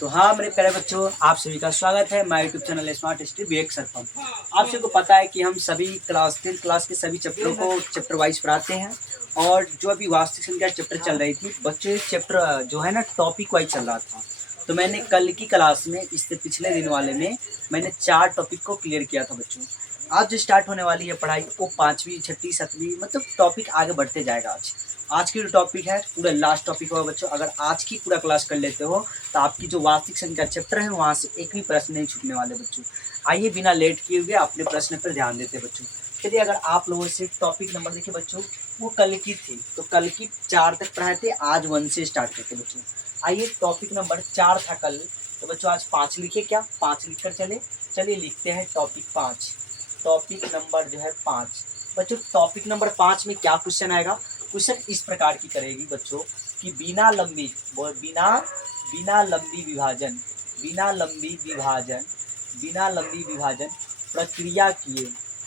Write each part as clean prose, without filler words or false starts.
तो हाँ मेरे प्यारे बच्चों, आप सभी का स्वागत है my YouTube channel smart study Vivek sir पर। आप सभी को पता है कि हम सभी क्लास 10 क्लास के सभी चैप्टरों को चैप्टर वाइज पढ़ाते हैं। और जो अभी वास्तविक संख्या चैप्टर चल रही थी बच्चे, चैप्टर जो है ना टॉपिक वाइज चल रहा था। तो मैंने कल की क्लास में, इससे पिछले दिन वाले में मैंने 4 टॉपिक को क्लियर किया था बच्चों। आज जो स्टार्ट होने वाली है पढ़ाई वो 5वीं 6वीं 7वीं मतलब टॉपिक आगे बढ़ते जाएगा। आज की जो टॉपिक है पूरा लास्ट टॉपिक होगा बच्चों। अगर आज की पूरा क्लास कर लेते हो तो आपकी जो वास्तविक संख्या चैप्टर है वहाँ से एक भी प्रश्न नहीं छूटने वाले बच्चों। आइए बिना लेट किए हुए अपने प्रश्न पर ध्यान देते बच्चों। चलिए, अगर आप लोगों से टॉपिक नंबर देखिए बच्चों, वो कल की थी तो कल की 4 तक पढ़ाए थे, आज 1 से स्टार्ट करते बच्चों। आइए, टॉपिक नंबर 4 था कल, तो बच्चों आज 5 लिखे क्या, 5 लिख कर चलिए लिखते हैं टॉपिक 5। टॉपिक नंबर जो है 5 बच्चों। टॉपिक नंबर 5 में क्या क्वेश्चन आएगा? क्वेश्चन इस प्रकार की करेगी बच्चों कि बिना लंबी विभाजन प्रक्रिया किए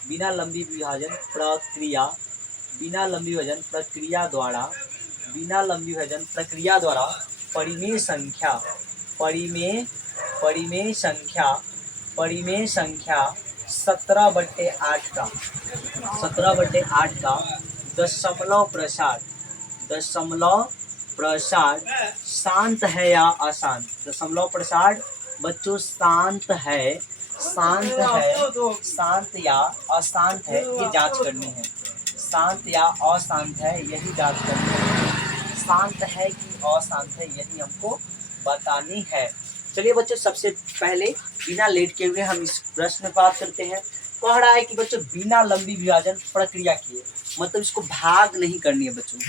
बिना लंबी विभाजन प्रक्रिया द्वारा परिमेय संख्या 17/8 का दशमलव प्रसार शांत है या अशांत। दशमलव प्रसार बच्चों शांत या अशांत है, ये जांच करनी है। शांत या अशांत है, यही जांच करनी है। शांत है कि अशांत है, यही हमको बतानी है। चलिए बच्चों, सबसे पहले बिना लेट के हुए हम इस प्रश्न पर बात करते हैं। कह रहा है कि बच्चों बिना लंबी विभाजन प्रक्रिया किए, मतलब इसको भाग नहीं करनी है बच्चों।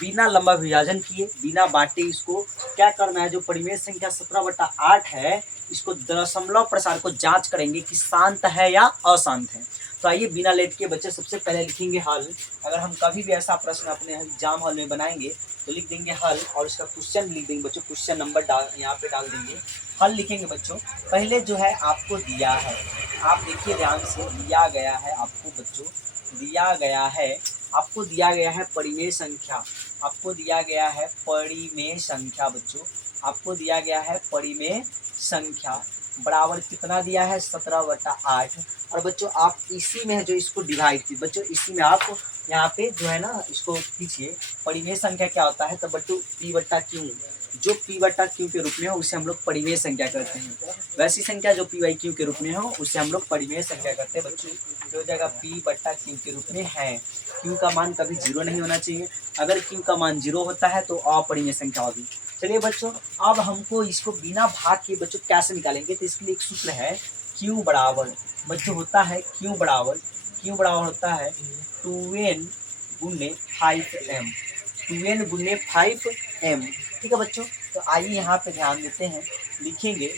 बिना लंबा विभाजन किए, बिना बांटे इसको क्या करना है, जो परिमेय संख्या 17/8 है, इसको दशमलव प्रसार को जांच करेंगे कि शांत है या अशांत है। तो आइए बिना लेट के बच्चे सबसे पहले लिखेंगे हल। अगर हम कभी भी ऐसा प्रश्न अपने एग्जाम हॉल में बनाएंगे तो लिख देंगे हल, और उसका क्वेश्चन लिख देंगे बच्चों। क्वेश्चन नंबर यहाँ पे डाल देंगे, हल लिखेंगे बच्चों। पहले जो है आपको दिया है, आप देखिए ध्यान से, दिया गया है आपको बच्चों, दिया गया है परिमेय संख्या। आपको दिया गया है परिमेय संख्या बच्चों, आपको दिया गया है परिमेय संख्या बराबर कितना दिया है, 17/8। और बच्चों आप इसी में जो इसको डिवाइड की बच्चों, इसी में आप यहाँ पे जो है ना इसको कीजिए। परिमेय संख्या क्या होता है, तो बच्चों P/Q, जो P/Q के रूप में हो उसे हम लोग परिमेय संख्या करते हैं। वैसी संख्या जो P/Q के रूप में हो उसे हम लोग परिमेय संख्या करते हैं बच्चों। जो जगह P/Q के रूप में है, Q का मान कभी 0 नहीं होना चाहिए। अगर Q का मान 0 होता है तो अपरिमेय संख्या होगी। चलिए बच्चों, अब हमको इसको बिना भाग के बच्चों कैसे निकालेंगे, तो इसके लिए एक सूत्र है। Q बराबर बच्चों होता है, Q बराबर होता है 2n गुने 5m, 2n गुने 5m। ठीक है बच्चों, तो आइए यहाँ पे ध्यान देते हैं। लिखेंगे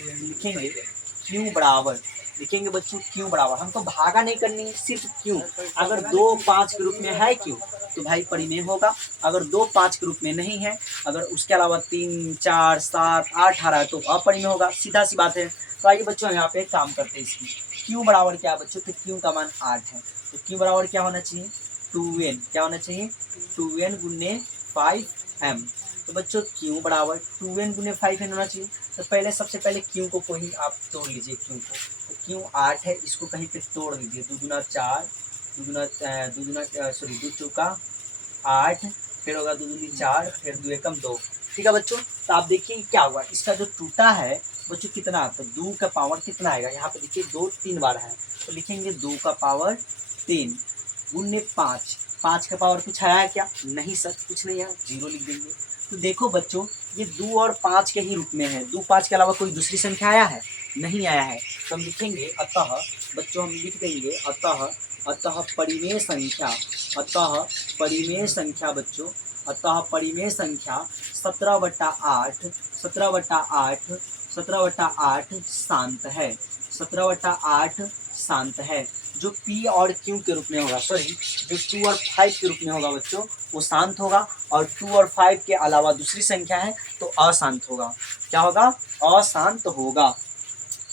Q बराबर, लिखेंगे बच्चों Q बराबर, हमको भागा नहीं करनी है, सिर्फ Q। अगर 2 5 के रूप में है Q तो भाई परिमेय होगा। अगर 2 5 के रूप में नहीं है, अगर उसके अलावा 3 4 7 8 आ रहा है तो अपरिमेय होगा, सीधा सी बात है। तो आइए बच्चों यहाँ पे काम करते हैं इसकी। Q बराबर क्या है बच्चों, तो Q का मान 8 है, तो Q बराबर क्या होना चाहिए, 2n। क्या होना चाहिए, 2n गुने 5m। तो बच्चों Q बराबर 2n गुने 5n होना चाहिए। तो पहले सबसे पहले Q को कोई आप तोड़ लीजिए, Q को। तो Q 8 है, इसको कहीं पे तोड़ लीजिए। 2 दूना 4, 2 चौका 8, फिर होगा 2 दूनी 4, फिर 2 एकम 2। ठीक है बच्चों, तो आप देखिए क्या हुआ, इसका जो टूटा है बच्चों कितना आता है, 2 का पावर कितना आएगा। यहाँ पे देखिए 2 3 बार है, तो लिखेंगे 2 का पावर 3 गुने 5। 5 का पावर कुछ आया है क्या, नहीं सर कुछ नहीं है, 0 लिख देंगे। तो देखो बच्चों, ये 2 और 5 के ही रूप में है, 2 5 के अलावा कोई दूसरी संख्या आया है, नहीं आया है। तो हम लिखेंगे अतः बच्चों, हम लिख देंगे अतः परिमेय संख्या बच्चों, अतः परिमेय संख्या 17/8 शांत है, 17/8 शांत है। जो P और Q के रूप में होगा, सॉरी जो 2 और 5 के रूप में होगा बच्चों वो शांत होगा, और 2 और 5 के अलावा दूसरी संख्या है तो अशांत होगा। क्या होगा, अशांत होगा।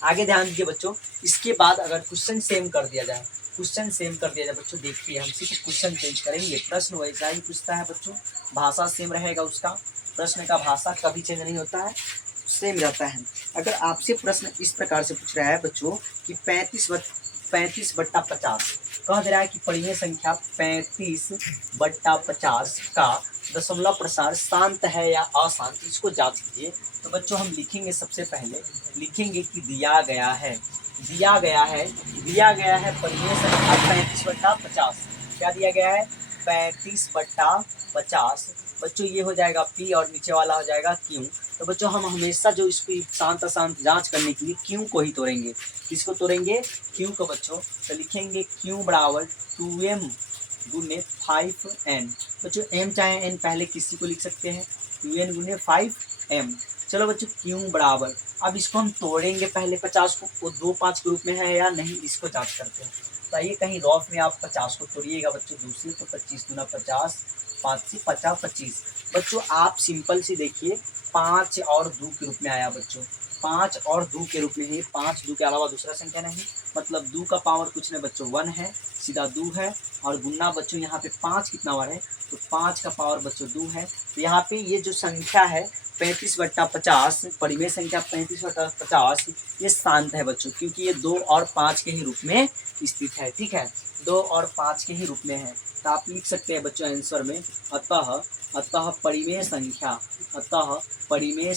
आगे ध्यान दीजिए बच्चों, इसके बाद अगर क्वेश्चन सेम कर दिया जाए बच्चों, देखिए हम सिर्फ क्वेश्चन चेंज करेंगे, प्रश्न वैसा ही पूछता है बच्चों, भाषा सेम रहेगा उसका, प्रश्न का भाषा कभी चेंज नहीं होता है, सेम रहता है। अगर आपसे प्रश्न इस प्रकार से पूछ रहा है बच्चों कि 35/50 कह दे रहा है कि परिमेय संख्या 35/50 का दशमलव प्रसार शांत है या अशांत, इसको जांच कीजिए। तो बच्चों हम लिखेंगे, सबसे पहले लिखेंगे कि दिया गया है परिमेय संख्या 35/50। क्या दिया गया है? 35/50। बच्चों ये हो जाएगा P और नीचे वाला हो जाएगा Q। तो बच्चों हम हमेशा जो इसको शांत अशांत जांच करने के लिए Q को ही तोड़ेंगे। किसको तोड़ेंगे? Q को बच्चों। तो लिखेंगे Q बराबर 2m गुने 5n। बच्चों m चाहे n पहले किसी को लिख सकते हैं, 2n गुने 5m। चलो बच्चों Q बराबर, अब इसको हम तोड़ेंगे पहले 50 को, वो 2 5 के रूप में है या नहीं इसको जांच करते हैं। तो आइए कहीं रॉफ में आप 50 को तोड़िएगा बच्चों, दूसरे तो 25 गुना 50, 5 से 50 25। बच्चों आप सिंपल से देखिए, 5 और 2 के रूप में आया बच्चों, 5 और 2 के रूप में ही, 5 2 के अलावा दूसरा संख्या नहीं, मतलब 2 का पावर कुछ नहीं बच्चों 1 है, सीधा 2 है। और गुना बच्चों यहाँ पे 5 कितना बार है? तो 5 का पावर बच्चों 2 है। तो यहाँ पे ये जो संख्या है 35/50, परिमेय संख्या 35/50, ये शांत है बच्चों, क्योंकि ये 2 और 5 के ही रूप में स्थित है। ठीक है, 2 और 5 के ही रूप में है। तो आप लिख सकते हैं बच्चों आंसर में, अतः परिमेय संख्या, अतः परिमेय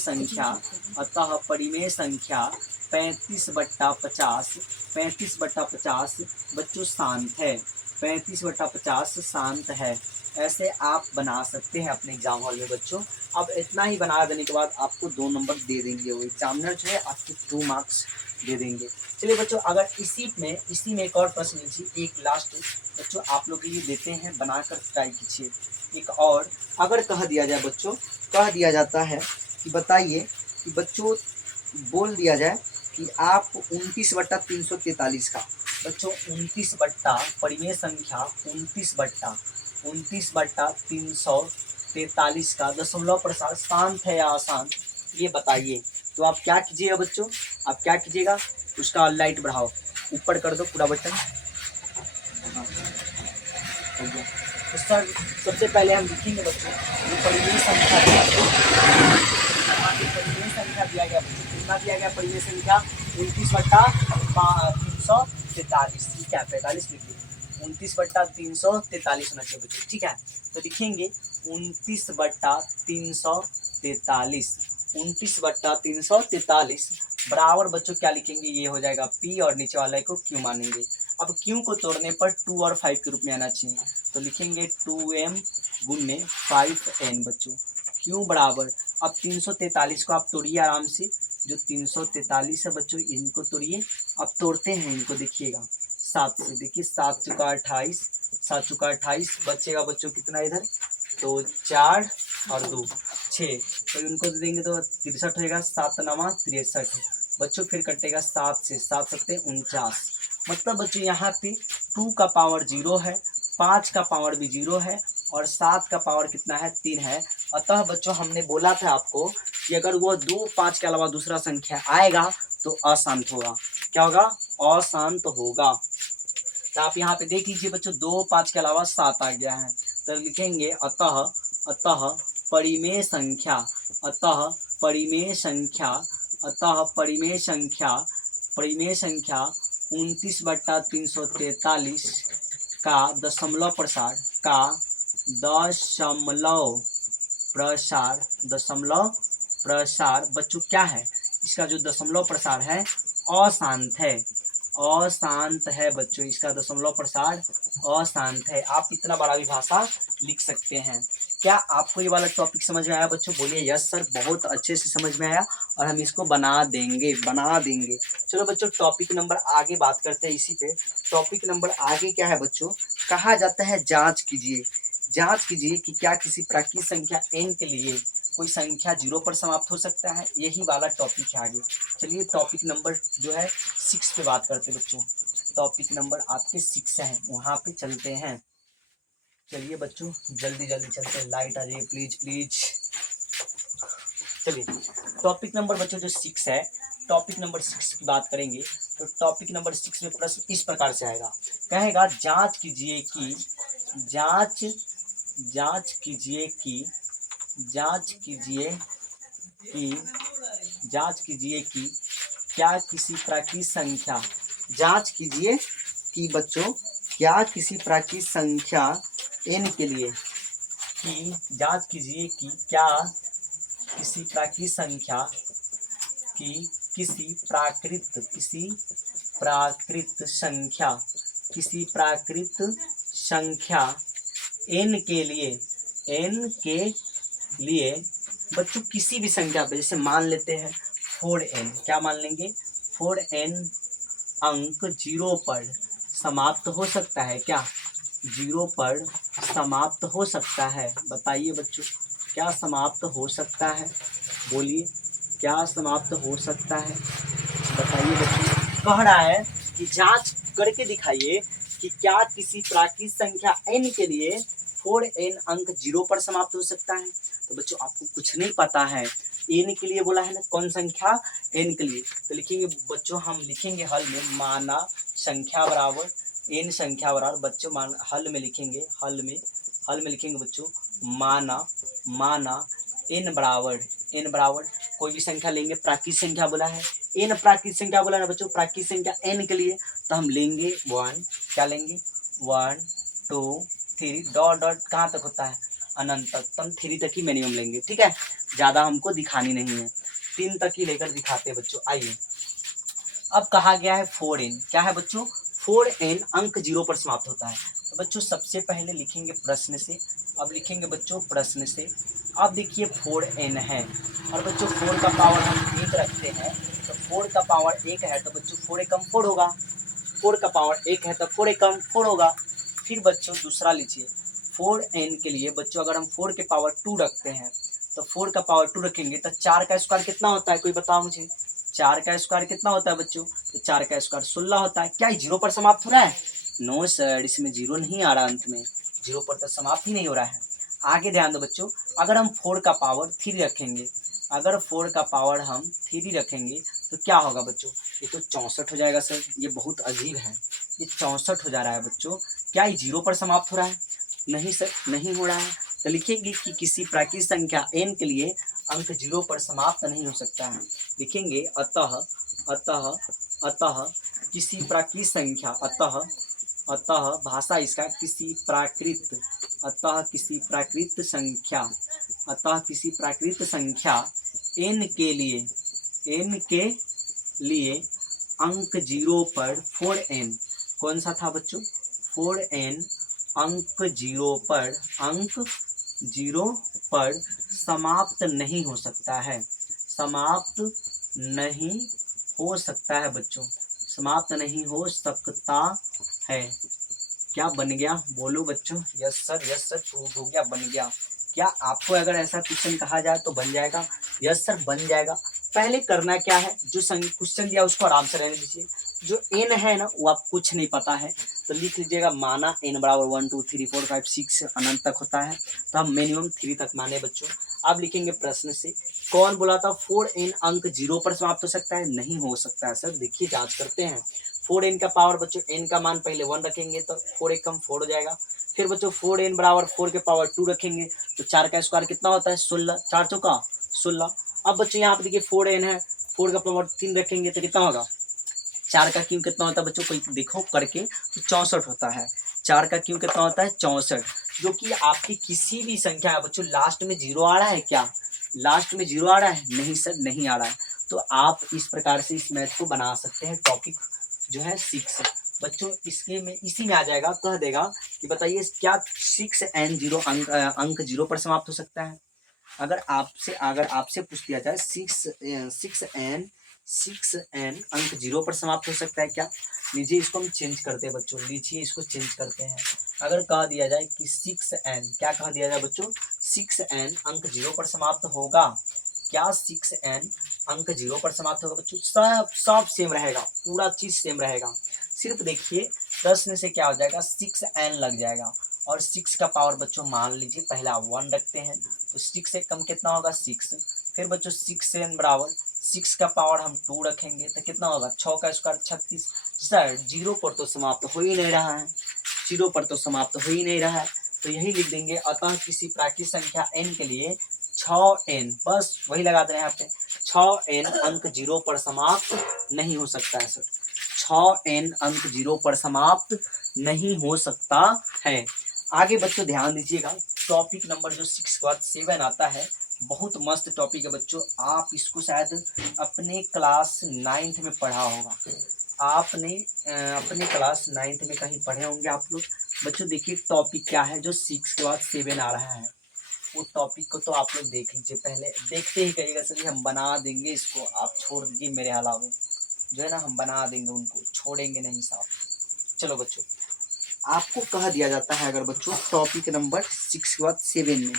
संख्या 35/50, 35/50 बच्चों शांत है, 35/50 शांत है। ऐसे आप बना सकते हैं अपने एग्जाम हॉल में बच्चों। अब इतना ही बना देने के बाद आपको 2 नंबर दे देंगे, वो एग्जामिनर जो है आपको 2 मार्क्स दे देंगे। चलिए बच्चों, अगर इसी में एक और प्रश्न लीजिए, एक लास्ट बच्चों आप लोग के लिए देते हैं, बनाकर ट्राई कीजिए। एक और अगर कह दिया जाए बच्चों, कह दिया जाता है कि बताइए कि बच्चों बोल दिया जाए कि आप 29/343 का, बच्चों 29 बट्टा परिमेय संख्या 29/343 का दशमलव प्रसार शांत है या अशांत, ये बताइए। तो आप क्या कीजिएगा बच्चों, आप क्या कीजिएगा, उसका लाइट बढ़ाओ, ऊपर कर दो पूरा बटन। हाँ, हो गया। तो सर सबसे पहले हम लिखेंगे बच्चों, ये परिमेय संख्या दिया गया बच्चों, कितना दिया गया परिमेय संख्या? 29/343, ठीक है, 45 लिख दिए, 29/343 होना चाहिए बच्चों। ठीक है, तो लिखेंगे 29/343, 29/343 बराबर बच्चों क्या लिखेंगे, ये हो जाएगा P और नीचे वाले को Q मानेंगे। अब Q को तोड़ने पर 2 और 5 के रूप में आना चाहिए, तो लिखेंगे 2m गुने 5n बच्चों। Q बराबर, अब 343 को आप तोड़िए आराम से, जो 343 है बच्चों इनको तोड़िए। अब तोड़ते हैं इनको, देखिएगा 7 से, देखिए 7 चुका 28, 7 चुका 28, बचेगा बच्चों कितना इधर, तो 4 और 2 6, तो इनको दे देंगे तो 63 होगा, 7 9 63 बच्चों, फिर कटेगा 7 से, 7 7 49। मतलब बच्चों यहाँ पे 2 का पावर 0 है, 5 का पावर भी 0 है, और 7 का पावर कितना है? 3 है। अतः बच्चों हमने बोला था आपको कि अगर वो 2 5 के अलावा दूसरा संख्या आएगा तो अशांत होगा। क्या होगा? अशांत होगा। तो आप यहाँ पे देख लीजिए बच्चों, 2 5 के अलावा 7 आ गया है, तो लिखेंगे अतः परिमेय संख्या, अतः परिमेय संख्या, अतः परिमेय संख्या 29/343 का दशमलव प्रसार बच्चों क्या है? इसका जो दशमलव प्रसार है अशांत है, अशांत है बच्चों, इसका दशमलव प्रसार अशांत है। आप इतना बड़ा भी भाषा लिख सकते हैं। क्या आपको ये वाला टॉपिक समझ में आया बच्चों? बोलिए यस सर, बहुत अच्छे से समझ में आया, और हम इसको बना देंगे। चलो बच्चों, टॉपिक नंबर आगे बात करते हैं इसी पे। टॉपिक नंबर आगे क्या है बच्चों? कहा जाता है जांच कीजिए कि क्या किसी प्राकृतिक संख्या n के लिए कोई संख्या 0 पर समाप्त हो सकता है। यही वाला टॉपिक है आगे। चलिए टॉपिक नंबर जो है 6 पे बात करते हैं बच्चों। टॉपिक नंबर आपके 6 है, वहाँ पे चलते हैं। चलिए बच्चों जल्दी चलते हैं, लाइट आ जाइए प्लीज। चलिए टॉपिक नंबर बच्चों जो 6 है, टॉपिक नंबर 6 की बात करेंगे। तो टॉपिक नंबर 6 में प्रश्न इस प्रकार से आएगा, कहेगा जांच कीजिए कि जांच कीजिए कि क्या किसी प्राकृत संख्या, जांच कीजिए कि बच्चों क्या किसी प्राकृत संख्या n के लिए, कि जांच कीजिए कि क्या किसी प्राकृत संख्या की किसी प्राकृत संख्या n के लिए बच्चों किसी भी संख्या पे, जैसे मान लेते हैं 4n, क्या मान लेंगे 4n अंक 0 पर समाप्त हो सकता है, क्या 0 पर समाप्त हो सकता है? बताइए बच्चों क्या समाप्त हो सकता है, बोलिए क्या समाप्त हो सकता है, बताइए बच्चों। कह रहा है कि जांच करके दिखाइए कि क्या किसी प्राकृत संख्या n के लिए 4n अंक 0 पर समाप्त हो सकता है। तो बच्चों आपको कुछ नहीं पता है, n के लिए बोला है ना, कौन संख्या n के लिए, तो लिखेंगे बच्चों, हम लिखेंगे हल में माना संख्या बराबर n संख्या बराबर बच्चों मान, हल में लिखेंगे लिखेंगे बच्चों माना n बराबर कोई भी संख्या लेंगे, प्राकृत संख्या बोला है, n प्राकृत संख्या बोला ना बच्चों, प्राकृत संख्या n के लिए तो हम लेंगे 1, क्या लेंगे 1 2 3 डॉट डॉट कहाँ तक होता है अनंत तक, तो हम 3 तक ही मिनिमम लेंगे, ठीक है, ज़्यादा हमको दिखानी नहीं है, 3 तक ही लेकर दिखाते हैं बच्चों। आइए अब कहा गया है 4n, क्या है बच्चों 4n अंक 0 पर समाप्त होता है। तो बच्चों सबसे पहले लिखेंगे प्रश्न से, अब लिखेंगे बच्चों प्रश्न से, अब देखिए 4n है और बच्चों 4 का पावर हम 1 रखते हैं, तो 4 का पावर 1 है तो बच्चों 4 एकम 4 होगा, 4 का पावर 1 है तो 4 एकम 4 होगा। फिर बच्चों दूसरा लीजिए 4n के लिए बच्चों अगर हम 4 के पावर 2 रखते हैं, तो 4 का पावर 2 रखेंगे तो 4 का स्क्वायर कितना होता है, कोई बताओ मुझे, 4 का स्क्वायर कितना होता है बच्चों, तो 4 का स्क्वायर 16 होता है। क्या 0 पर समाप्त हो रहा है? नो सर, इसमें 0 नहीं आ रहा, अंत में 0 पर तो समाप्त ही नहीं हो रहा है। आगे ध्यान दो बच्चों, अगर हम 4 का पावर 3 रखेंगे, अगर 4 का पावर हम 3 रखेंगे तो क्या होगा बच्चों, ये तो 64 हो जाएगा सर, ये बहुत अजीब है, ये 64 हो जा रहा है बच्चों, क्या ये 0 पर समाप्त हो रहा है? नहीं सर, नहीं हो रहा है। तो लिखेंगे कि किसी प्राकृत संख्या n के लिए अंक 0 पर समाप्त नहीं हो सकता है। लिखेंगे अतः किसी प्राकृत संख्या, अतः भाषा इसका किसी प्राकृत संख्या n के लिए अंक 0 पर 4n, कौन सा था बच्चों 4n अंक 0 पर समाप्त नहीं हो सकता है, समाप्त नहीं हो सकता है बच्चों, समाप्त नहीं हो सकता है। क्या बन गया, बोलो बच्चों, यस सर प्रूव हो गया, बन गया। क्या आपको अगर ऐसा क्वेश्चन कहा जाए तो बन जाएगा? यस सर बन जाएगा। पहले करना क्या है, जो क्वेश्चन दिया उसको आराम से रहने दीजिए, जो n है ना वो आप कुछ नहीं पता है तो लिख लीजिएगा माना n बराबर 1 2 3 4 5 6 अनंत तक होता है, तो हम मिनिमम 3 तक माने बच्चों। अब लिखेंगे प्रश्न से, कौन बोला था 4n अंक 0 पर समाप्त हो सकता है? नहीं हो सकता है सर, देखिए जांच करते हैं। 4n का पावर बच्चों, n का मान पहले 1 रखेंगे तो 4 एकम 4 हो जाएगा, फिर बच्चों 4n बराबर 4 के पावर 2 रखेंगे तो 4 का स्क्वायर कितना होता है 16, 4 चौका 16। अब बच्चों यहाँ पे देखिए 4n है, 4 का पावर 3 रखेंगे तो कितना होगा, 4 का क्यूब कितना होता है बच्चों, कोई देखो करके, तो 64 होता है। 4 का क्यूब कितना होता है 64, जो कि आपकी किसी भी संख्या है बच्चों, लास्ट में 0 आ रहा है क्या, लास्ट में 0 आ रहा है? नहीं सर नहीं आ रहा है। तो आप इस प्रकार से इस मैथ को बना सकते हैं। टॉपिक जो है 6 बच्चों, इसके में इसी में आ जाएगा, कह देगा कि बताइए क्या 6n 0 अंक 0 पर समाप्त हो सकता है? अगर आपसे पूछ लिया जाए 6n अंक 0 पर समाप्त हो सकता है क्या? लीजिए इसको हम चेंज करते हैं बच्चों, लीजिए इसको चेंज करते हैं। अगर कह दिया जाए कि 6n, क्या कह दिया जाए बच्चों 6n अंक 0 पर समाप्त होगा, क्या 6n अंक 0 पर समाप्त होगा बच्चों? सब सेम रहेगा, पूरा चीज सेम रहेगा, सिर्फ देखिए प्रश्न से क्या हो जाएगा 6n लग जाएगा, और 6 का पावर बच्चों मान लीजिए पहला 1 रखते हैं तो 6 से कम कितना होगा 6, फिर बच्चों 6n बराबर 6 का पावर हम 2 रखेंगे तो कितना होगा 6 का स्क्वायर 36। सर 0 पर तो समाप्त हो ही नहीं रहा है, 0 पर तो समाप्त हो ही नहीं रहा है, तो यही लिख देंगे अतः किसी प्राकृत संख्या n के लिए 6n, बस वही लगा दें यहाँ पे 6n अंक 0 पर समाप्त नहीं हो सकता है सर। 6n अंक 0 पर समाप्त नहीं हो सकता है। आगे बच्चों ध्यान दीजिएगा, टॉपिक नंबर जो 6 के बाद 7 आता है, बहुत मस्त टॉपिक है बच्चों। आप इसको शायद अपने क्लास 9th में पढ़ा होगा, आपने अपने क्लास 9th में कहीं पढ़े होंगे आप लोग। बच्चों देखिए टॉपिक क्या है जो 6 के बाद 7 आ रहा है, वो टॉपिक को तो आप लोग देख लीजिए। पहले देखते ही कहिएगा सर हम बना देंगे इसको, आप छोड़ दीजिए मेरे अलावे, जो है ना हम बना देंगे, उनको छोड़ेंगे नहीं साहब। चलो बच्चों, आपको कह दिया जाता है अगर बच्चों टॉपिक नंबर 6 के बाद 7 में,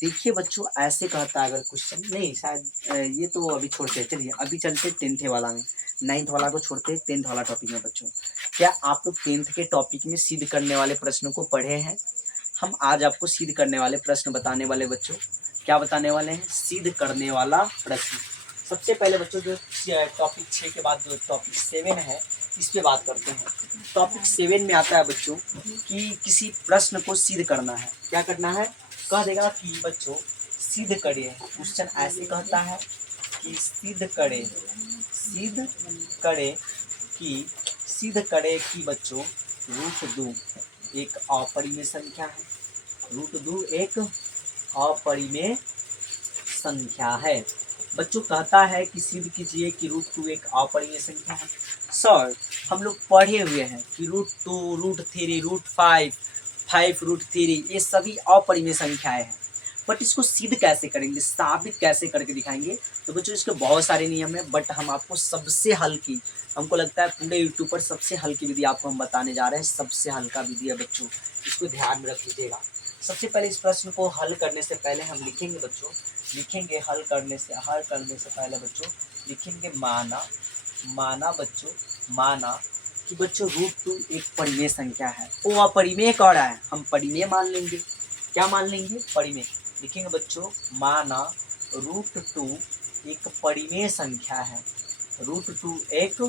देखिए बच्चों ऐसे कहता है अगर क्वेश्चन, नहीं शायद ये तो अभी छोड़ते हैं, चलिए अभी चलते 10th वाला में, 9th वाला को छोड़ते हैं, 10th वाला टॉपिक में। बच्चों क्या आप लोग 10th के टॉपिक में सिद्ध करने वाले प्रश्नों को पढ़े हैं? हम आज आपको सिद्ध करने वाले प्रश्न बताने वाले बच्चों, क्या बताने वाले हैं? सिद्ध करने वाला प्रश्न। सबसे पहले बच्चों जो टॉपिक 6 के बाद जो टॉपिक 7 है इस पे बात करते हैं। टॉपिक 7 में आता है बच्चों कि किसी प्रश्न को सिद्ध करना है। क्या करना है? कह देगा कि बच्चों सिद्ध करें, क्वेश्चन ऐसे कहता है कि सिद्ध करें कि बच्चों √2 एक अपरिमेय संख्या है। √2 एक अपरिमेय संख्या है। बच्चों कहता है कि सिद्ध कीजिए कि √2 एक अपरिमेय संख्या है। सर हम लोग पढ़े हुए हैं कि √2, √3, √5, 5√3 ये सभी अपरिमेय संख्याएं हैं, बट इसको सिद्ध कैसे करेंगे, साबित कैसे करके दिखाएंगे? तो बच्चों इसके बहुत सारे नियम है, बट हम आपको सबसे हल्की, हमको लगता है पूरे यूट्यूब पर सबसे हल्की विधि आपको हम बताने जा रहे हैं। सबसे हल्का विधि है बच्चों, इसको ध्यान में रख लीजिएगा। सबसे पहले इस प्रश्न को हल करने से पहले हम लिखेंगे बच्चों, लिखेंगे हल करने से पहले बच्चों लिखेंगे माना बच्चों, माना कि बच्चों √2 एक परिमेय संख्या है। वो अपरिमेय कह रहा है, हम परिमेय मान लेंगे। क्या मान लेंगे? परिमेय। लिखेंगे बच्चों माना √2 एक परिमेय संख्या है। √2 एक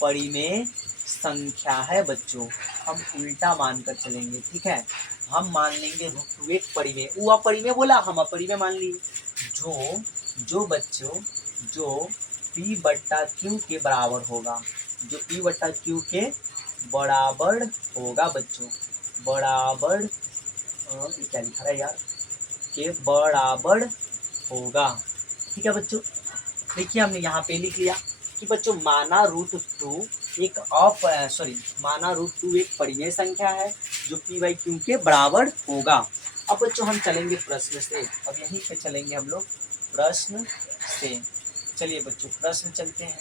परिमेय संख्या है बच्चों, हम उल्टा मानकर चलेंगे, ठीक है। हम मान लेंगे √2 एक परिमेय, वो अपरिमेय बोला हम अपरिमेय मान लिए। जो बच्चों जो P/Q के बराबर होगा, जो P/Q के बराबर होगा बच्चों, बराबर क्या लिखा है यार, के बराबर होगा, ठीक है बच्चों। देखिए हमने यहाँ पे लिख लिया कि बच्चों माना √2 एक परिमेय संख्या है जो P/Q के बराबर होगा। अब बच्चों हम चलेंगे प्रश्न से, अब यहीं पे चलेंगे हम लोग प्रश्न से। चलिए बच्चों प्रश्न चलते हैं।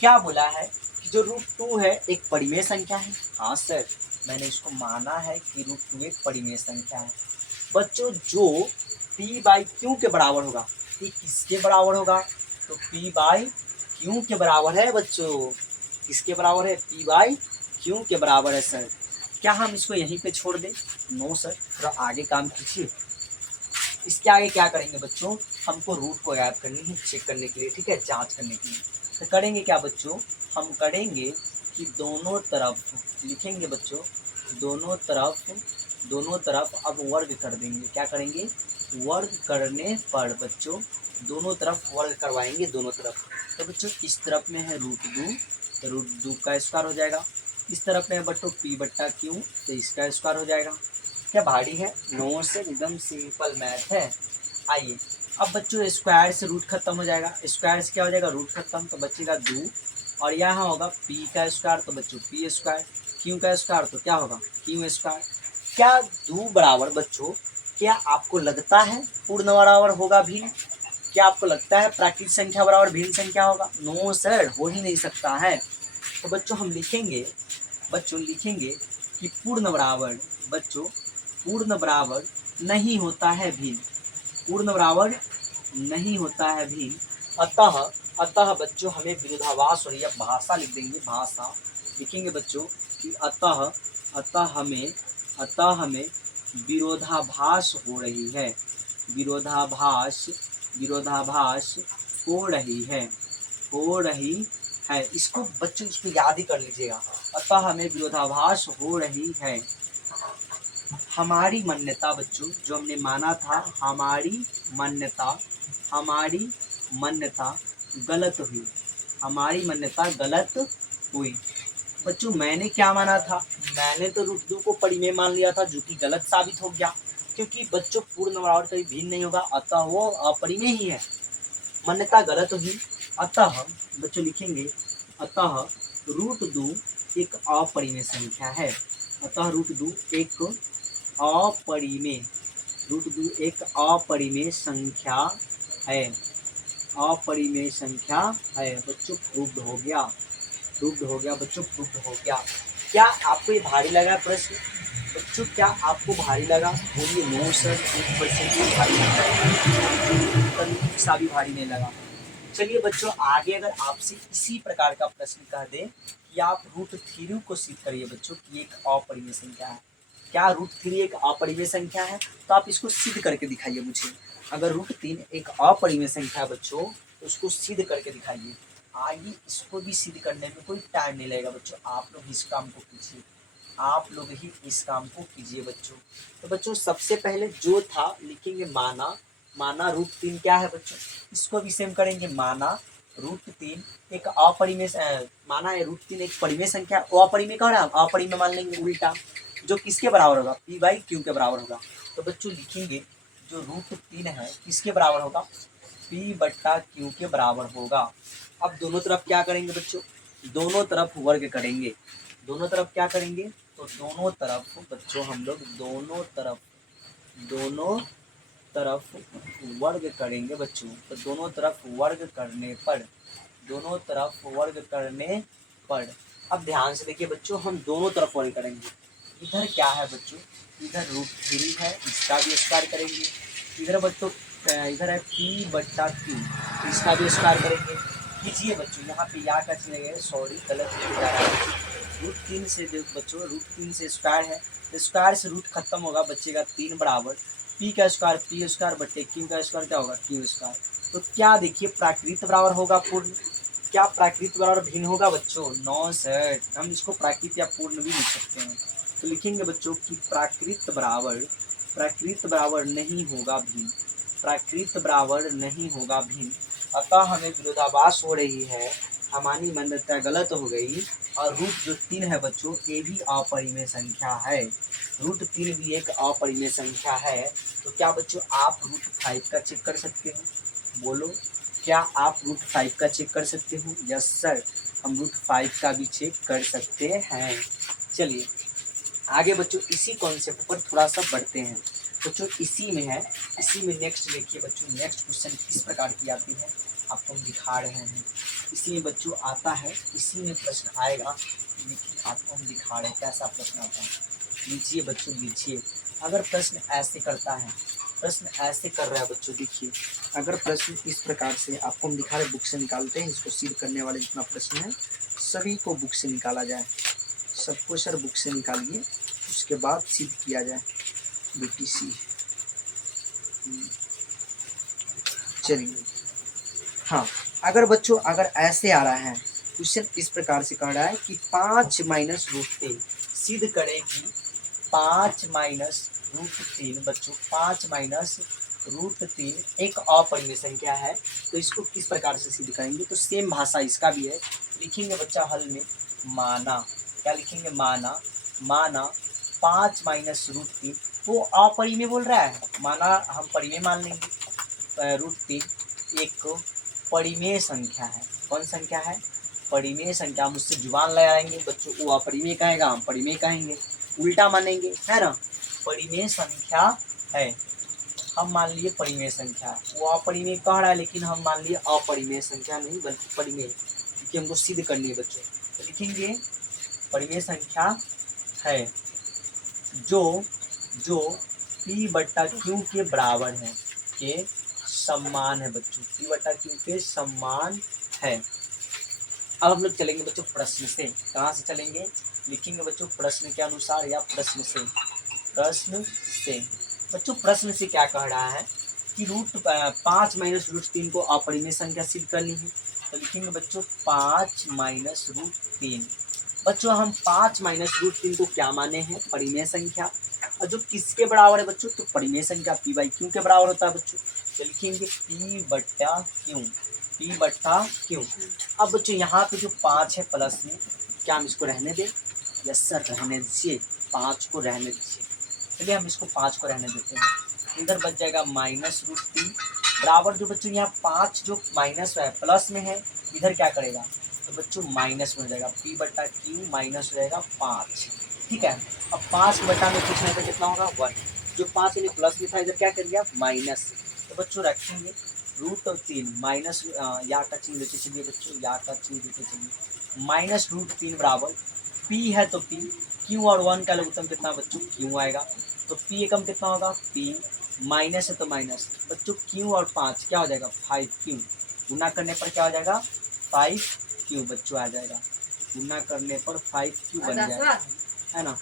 क्या बोला है कि जो √2 है एक परिमेय संख्या है। हाँ सर मैंने इसको माना है कि √2 एक परिमेय संख्या है। बच्चों जो P/Q के बराबर होगा, ये किसके बराबर होगा? तो P/Q के बराबर है बच्चों। किसके बराबर है? P/Q के बराबर है सर। क्या हम इसको यहीं पे छोड़ दें? नो सर, थोड़ा आगे काम कीजिए। इसके आगे क्या करेंगे बच्चों? हमको रूट को गायब करनी है, चेक करने के लिए, ठीक है, जांच करने के लिए। तो करेंगे क्या बच्चों? हम करेंगे कि दोनों तरफ लिखेंगे बच्चों, दोनों तरफ अब वर्ग कर देंगे। क्या करेंगे? वर्ग करने पर बच्चों दोनों तरफ वर्ग करवाएंगे, दोनों तरफ। तो बच्चों इस तरफ में है √2, तो √2 का स्क्वायर हो जाएगा। इस तरफ में है बच्चों P/Q, तो इसका स्क्वायर हो जाएगा। क्या भारी है? नो से एकदम सिंपल मैथ है। आइए अब बच्चों स्क्वायर से रूट खत्म हो जाएगा, स्क्वायर से क्या हो जाएगा? रूट खत्म, तो बचेगा 2, और यहाँ होगा P का स्क्वायर, तो बच्चों P स्क्वायर, Q का स्क्वायर तो क्या होगा? Q square. क्या 2 बराबर बच्चों, क्या आपको लगता है पूर्ण बराबर होगा भिन्न? क्या आपको लगता है प्राकृतिक संख्या बराबर भिन्न संख्या होगा? नो सर, हो ही नहीं सकता है। तो बच्चों हम लिखेंगे कि पूर्ण बराबर नहीं होता है भिन्न, पूर्ण बराबर नहीं होता है भिन्न। अतः बच्चों हमें विरोधाभास हो रही है, भाषा लिख देंगे, भाषा लिखेंगे बच्चों कि अतः हमें विरोधाभास हो रही है, विरोधाभास हो रही है। इसको बच्चों इसको याद ही कर लीजिएगा। अतः हमें विरोधाभास हो रही है। हमारी मान्यता बच्चों, जो हमने माना था, हमारी मान्यता गलत हुई, हमारी मान्यता गलत हुई। बच्चों मैंने क्या माना था, मैंने तो रूट 2 को परिमेय मान लिया था, जो कि गलत साबित हो गया, क्योंकि बच्चों पूर्ण बराबर कभी भिन्न नहीं होगा, अतः वो अपरिमेय ही है, मान्यता गलत हुई। अतः बच्चों लिखेंगे, अतः रूट 2 एक अपरिमेय संख्या है, अतः रूट 2 एक अपरिमेय, रूट 2 एक अपरिमेय संख्या है, अपरिमेय संख्या है। बच्चों प्रूव्ड हो गया, प्रूव्ड हो गया बच्चों, प्रूव्ड हो गया। क्या आपको ये भारी लगा प्रश्न? बच्चों क्या आपको भारी लगा? बोलिए नो सर, 1% भी भारी लगा, सा भी भारी नहीं लगा। चलिए बच्चों आगे अगर आपसे इसी प्रकार का प्रश्न कह दे कि आप रूट 3 को सिद्ध करिए बच्चों कि एक अपरिमेय संख्या है, क्या रूट 3 एक अपरिमेय संख्या है? तो आप इसको सिद्ध करके दिखाइए मुझे। अगर रूट 3 एक अपरिमेय संख्या है बच्चों, तो उसको सिद्ध करके दिखाइए। आइए इसको भी सिद्ध करने में कोई टाइम नहीं लगेगा बच्चों, आप लोग इस काम को कीजिए, आप लोग ही इस काम को कीजिए बच्चों। तो बच्चों सबसे पहले जो था लिखेंगे माना, माना रूट 3 क्या है बच्चों, इसको भी सेम करेंगे, माना रूट 3 एक अपरिमेय, माना है रूट 3 एक परिमेय संख्या, अपरिमेय कह रहा है, अपरिमेय मान लेंगे उल्टा, जो किसके बराबर होगा, पी बाई क्यू के बराबर होगा। तो बच्चों लिखेंगे जो रूट 3 है किसके बराबर होगा, पी बट्टा क्यू के बराबर होगा। अब दोनों तरफ क्या करेंगे बच्चों, दोनों तरफ वर्ग करेंगे, दोनों तरफ क्या करेंगे, तो दोनों तरफ बच्चों हम लोग दोनों तरफ वर्ग करेंगे बच्चों। तो दोनों तरफ वर्ग करने पर, दोनों तरफ वर्ग करने पर, अब ध्यान से देखिए बच्चों, हम दोनों तरफ वर्ग करेंगे। इधर क्या है बच्चों, इधर रूट 3 है, इसका भी स्क्वायर करेंगे। इधर बच्चों इधर है पी बट्टा क्यू, इसका भी स्क्वायर करेंगे। कीजिए बच्चों, यहाँ पे या का चलेगा, सॉरी गलत हो जा रहा है, रूट 3 से देखो बच्चों, रूट 3 से स्क्वायर है, तो स्क्वायर से रूट खत्म होगा, बचेगा 3 बराबर पी का स्क्वायर, पी स्क्वायर बट्टे क्यू का स्क्वायर क्या होगा, क्यू स्क्वायर। तो क्या देखिए प्राकृत बराबर होगा पूर्ण, क्या प्राकृत बराबर भिन्न होगा बच्चों, नो सर, हम इसको प्राकृत या पूर्ण भी लिख सकते हैं। तो लिखेंगे बच्चों कि प्राकृत बराबर नहीं होगा भिन्न, प्राकृत बराबर नहीं होगा भिन्न। अतः हमें विरोधाभास हो रही है, हमारी मान्यता गलत हो गई। और रूट जो 3 है बच्चों, ये भी अपरिमेय संख्या है, रूट 3 भी एक अपरिमेय संख्या है। तो क्या बच्चों आप रूट 5 का चेक कर सकते हो, बोलो क्या आप रूट 5 का चेक कर सकते हो? यस सर, हम रूट 5 का भी चेक कर सकते हैं। चलिए आगे बच्चों इसी कॉन्सेप्ट पर थोड़ा सा बढ़ते हैं बच्चों, इसी में है, इसी में नेक्स्ट देखिए बच्चों, नेक्स्ट क्वेश्चन किस प्रकार की आती है आपको हम दिखा रहे हैं। इसी में बच्चों आता है, इसी में प्रश्न आएगा, लेकिन आपको हम दिखा रहे हैं कैसा प्रश्न आता है। लीजिए बच्चों लीजिए, अगर प्रश्न ऐसे करता है, प्रश्न ऐसे कर रहा है बच्चों, देखिए अगर प्रश्न इस प्रकार से आपको हम दिखा रहे, बुक से निकालते हैं इसको, सिद्ध करने वाले जितना प्रश्न है सभी को बुक से निकाला जाए, सबको सर बुक से निकालिए, उसके बाद सिद्ध किया जाए BTC। चलिए हाँ, अगर बच्चों अगर ऐसे आ रहा है क्वेश्चन, इस प्रकार से कह रहा है कि 5 माइनस रूट 3 सिद्ध करें कि 5 माइनस रूट 3 बच्चों, 5 माइनस रूट 3 एक अपरिमेय संख्या है। तो इसको किस प्रकार से सिद्ध करेंगे, तो सेम भाषा इसका भी है, लिखेंगे बच्चा हल में, माना क्या लिखेंगे, माना 5 माइनस रूट 3, वो अपरिमेय बोल रहा है, माना हम परिमेय मान लेंगे, रूट 3 एक परिमेय संख्या है, कौन संख्या है, परिमेय संख्या। हम उससे जुबान लगाएंगे बच्चों, वो अपरिमेय कहेगा हम परिमेय कहेंगे, उल्टा मानेंगे है ना, परिमेय संख्या है, हम मान लिए परिमेय संख्या, वो अपरिमेय कह रहा है लेकिन हम मान लिए अपरिमेय संख्या नहीं बल्कि परिमेय, क्योंकि हमको सिद्ध करनी है बच्चों। तो लिखेंगे परिमेय संख्या है जो पी बट्टा क्यू के बराबर है, के समान है बच्चों, पी बट्टा क्यू के समान है। अब हम लोग चलेंगे बच्चों प्रश्न से, कहाँ से चलेंगे, लिखेंगे बच्चों प्रश्न के अनुसार या प्रश्न से, प्रश्न से बच्चों, प्रश्न से क्या कह रहा है कि रूट 5 माइनस रूट 3 को अपरिमेय संख्या सिद्ध करनी है। तो लिखेंगे बच्चों 5 माइनस रूट 3, बच्चों हम 5 माइनस रूट 3 को क्या माने हैं, परिमेय संख्या, और जो किसके बराबर है बच्चों, तो परिमेय संख्या पी बाई क्यू के बराबर होता है बच्चों। तो लिखेंगे पी बट्टा क्यू, P बट्टा Q। अब बच्चों यहाँ पे जो 5 है प्लस में, क्या हम इसको रहने दें? यस सर, रहने दीजिए, 5 को रहने दीजिए। चलिए हम इसको 5 को रहने देते हैं। इधर बच जाएगा -√3 बराबर जो बच्चों यहाँ 5 जो माइनस है प्लस में है, इधर क्या करेगा? तो बच्चों माइनस में हो जाएगा, P बट्टा Q माइनस हो जाएगा 5। ठीक है, अब 5 बटा में कुछ नहीं तो कितना होगा? 1। जो 5 यानी प्लस में था, इधर क्या कर दिया? माइनस। तो बच्चों रखेंगे √3 माइनस या का चिन्ह लेते चलिए बच्चों, या का चिन्ह लेते चलिए, -√3 बराबर P है तो P, Q और 1 का लघुत्तम कितना बच्चों? Q आएगा। तो P एकम कितना होगा? P, माइनस है तो माइनस बच्चों, Q और 5 क्या हो जाएगा? 5Q। गुना करने पर क्या हो जाएगा? 5Q बच्चों आ जाएगा। गुना करने पर 5Q बन जाएगा, है ना?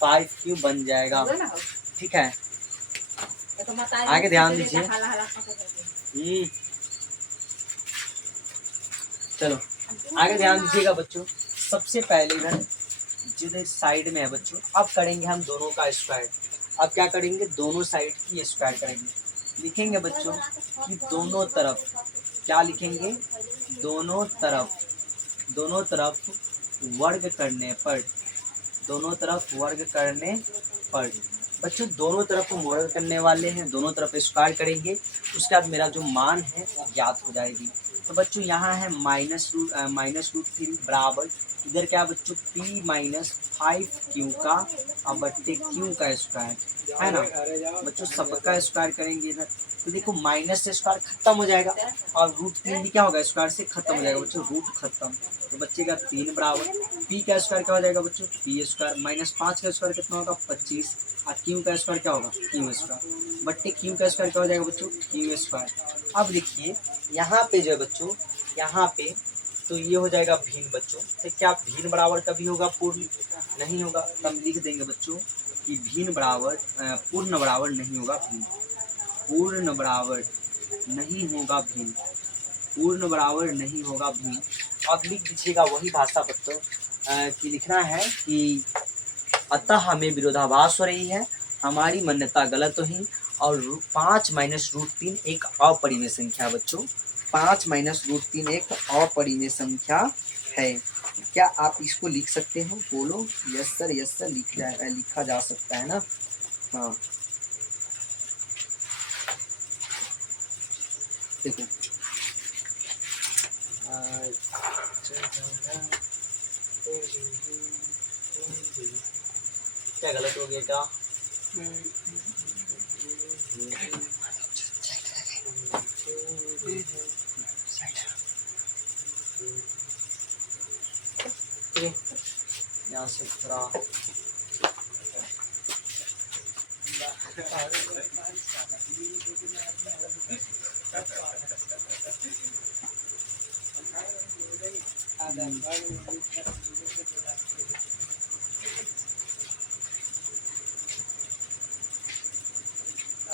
5Q बन जाएगा। ठीक है, आगे ध्यान दीजिए। चलो आगे ध्यान दीजिएगा बच्चों। सबसे पहले इधर जो साइड में है बच्चों, अब करेंगे हम दोनों का स्क्वायर। अब क्या करेंगे? दोनों साइड की स्क्वायर करेंगे। लिखेंगे बच्चों कि दोनों तरफ, क्या लिखेंगे? दोनों तरफ वर्ग करने पर, दोनों तरफ वर्ग करने पर बच्चों, दोनों तरफ हम वर्ग करने वाले हैं, दोनों तरफ स्क्वायर करेंगे, उसके बाद मेरा जो मान है वो ज्ञात हो जाएगी। तो बच्चों यहाँ है -√3 बराबर, इधर क्या बच्चों? P माइनस 5Q का और बट्टे Q का स्क्वायर, है ना बच्चों? सबका स्क्वायर करेंगे इधर, तो देखो माइनस से स्क्वायर खत्म हो जाएगा और √3 भी क्या होगा? स्क्वायर से खत्म हो जाएगा बच्चों, रूट खत्म। तो बच्चे का 3 बराबर P का स्क्वायर क्या हो जाएगा बच्चों? P स्क्वायर माइनस 5 का स्क्वायर कितना होगा? 25 और Q का स्क्वायर क्या होगा? Q स्क्वायर बट्टे Q का स्क्वायर क्या हो जाएगा बच्चों? Q square. अब देखिए यहाँ पे जो है बच्चों, यहाँ पे तो ये हो जाएगा भिन्न बच्चों। तो क्या भिन्न बराबर कभी होगा पूर्ण? नहीं होगा। तो हम लिख देंगे बच्चों कि भिन्न बराबर पूर्ण बराबर नहीं होगा भिन्न, पूर्ण बराबर नहीं होगा भिन्न, पूर्ण बराबर नहीं होगा भिन्न। अब लिख दीजिएगा वही भाषा बच्चों कि लिखना है कि अतः हमें विरोधाभास हो रही है, हमारी मान्यता गलत हुई और 5 माइनस √3 एक अपरिमेय संख्या है बच्चों। 5 माइनस √3 एक अपरिमेय संख्या है। क्या आप इसको लिख सकते हो? बोलो यस सर लिखा जा सकता है ना? हाँ देखो क्या गलत हो गया क्या? यहाँ से थोड़ा